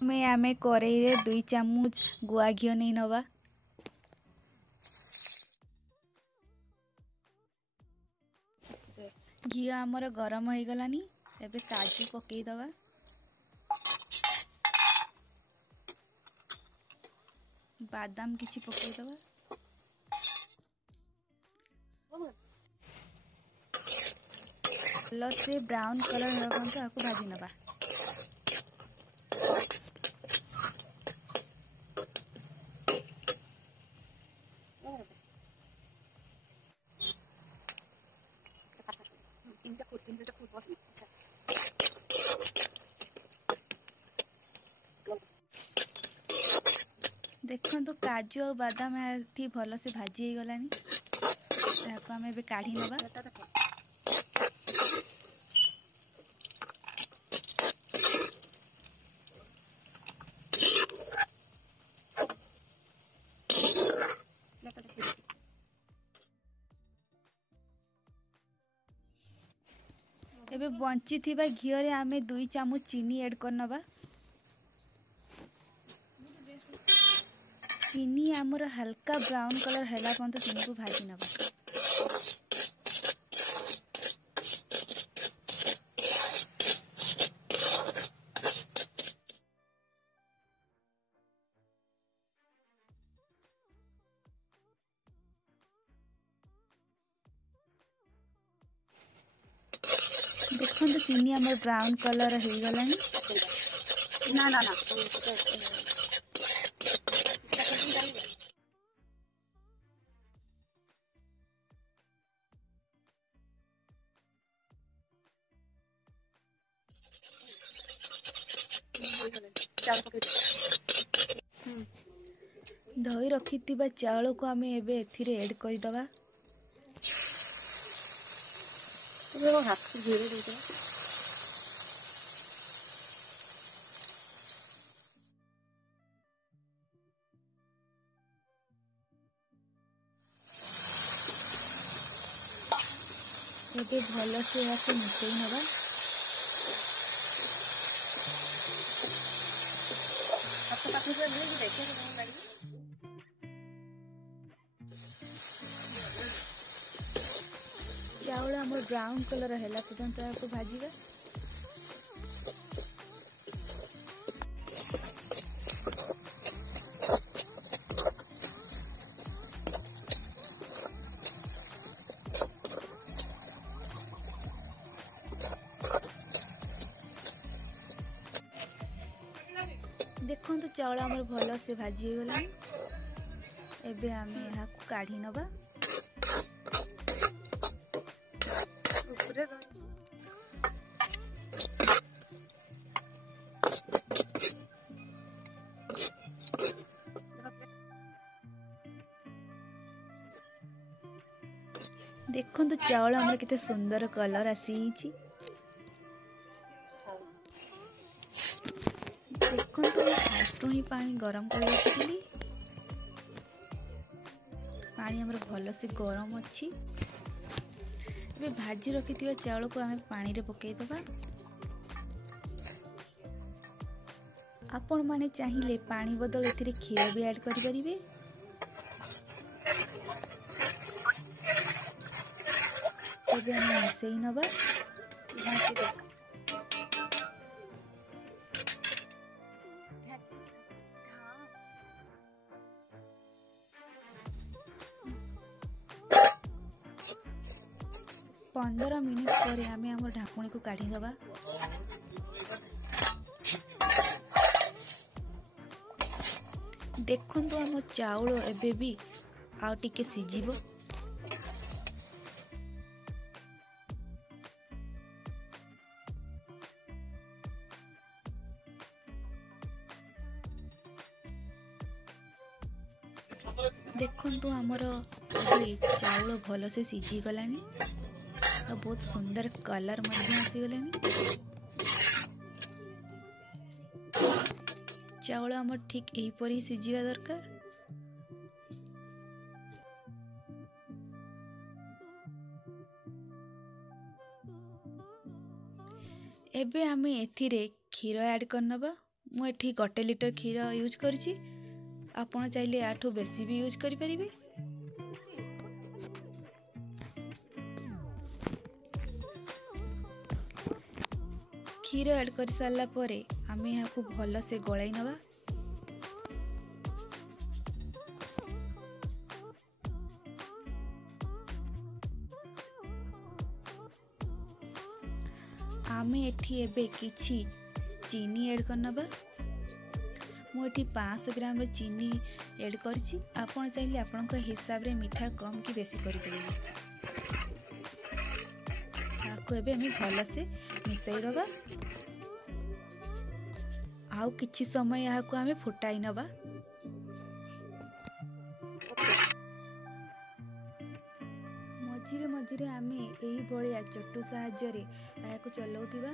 आमे कड़ाई रे 2 चामच गुआ घी नहीं नवा। घी आमर गरम हो गलानी। एबे काजू पकई दवा। बादाम किछि पकई दवा। भल से ब्राउन कलर हेबा पर्यंत आपको भाजी नबा। देखो तो काजू और बादाम ये भल से भाजी हो गलानी। आम ए काढ़ी नवा। एबे बंची थिबा घी रे आमे 2 चामच चीनी ऐड कर नबा। चीनी आमर हल्का ब्राउन कलर हैला पर्यंत चीनी को भाजी नबा। देखो तो चीनी आमर ब्राउन कलर हो गलानी। ना ना ना धोई रखी चावल को आमे एबे एथिरे ऐड कर दवा। हाथ धीरे धीरे एबे भल से आपको मिसई नवा। चावल आमर ब्राउन कलर हैला पर्यंत आपको भाजीबा। देखो तो चावल आमर भल से भाजी हो गला। एबे आमे यहाँ को काढ़ी नबा। देखो तो चावल आमर किते सुंदर कलर आसी। देखो तो फास्ट ही पानी गरम कर रखिली। पानी हमर भल से गरम अच्छी। एबे भाजी रखिथिबा चावल को आमे पानी रे पकई दबा। आपण माने चाहिए पानी बदल एथिरे खीर भी ऐड करि परिबे। एबे हम मिसई नबा। 15 मिनिट पर आमे हमर ढाकुणी को काढ़ी दबा। देखो तो आम चाउल एबे भी आउ टिके सिजिबो। देखो तो आमर चाउल भल से सिझी गलानी। तो बहुत सुंदर कलर आसीगलानी। चाउल आम ठीक यहीपर ही सिझा दरकार। एबे आमे एथिरे क्षीर ऐड करनबा। मुझे 1 लिटर क्षीर यूज करिछि। आपण चाहिले याठू बेसी भी यूज करि परिबे। क्षीर ऐड कर सारा पर आम यहाँ भल से गलाई नवा। आम एठी एबे किछि चीनी ऐड करनबा। मुझे 500 ग्राम चीनी ऐड करछि। आपण चाहिए आपण हिसाब रे मीठा कम कि बेसी करि परिबे। ताको एबे हम भल से मिसई दबा। आउ किछि समय यहाँ को आम फुटाई नबा। मझिरे मझिरे आम यही भलिया चटू साहाय्य को चलाउथिबा।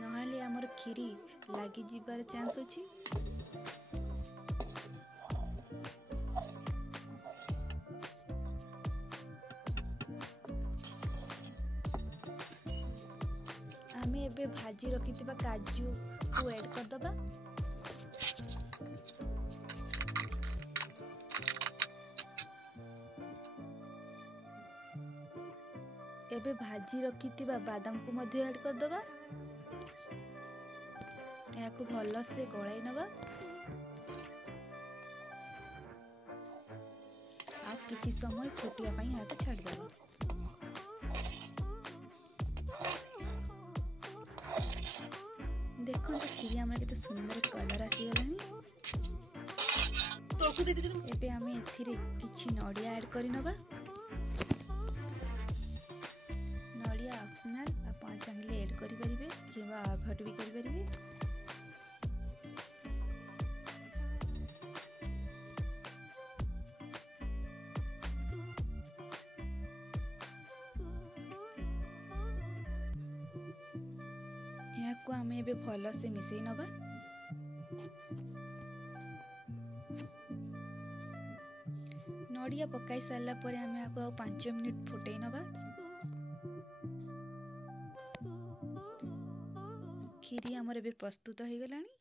नहाले हमर खीरी लागी जिबार चांस अछि। आम एबे भाजी रखिथिबा काजू को ऐड कर दबा। एबे भाजी रखिथिबा बादाम को मध्य ऐड कर दबा। याको भल से गलाई नबा। आ किछि समय फुटिया पई याको छाड़ दबा। देखो तो खीरी हमरा केते सुंदर कलर आसी गलानी। एबे आमे एथिरे किछि नडिया ऐड करि नबा। नडिया ऑप्शनल, आपण चाहिले ऐड करि परिबे किबा अभॉइड भी करि परिबे। याको आमे एबे भल से मिसई नबा। नडिया पकाई सारा पर आमे याको 5 मिनिट फुटई नबा। खीरी हमर एबे प्रस्तुत हो गलानी।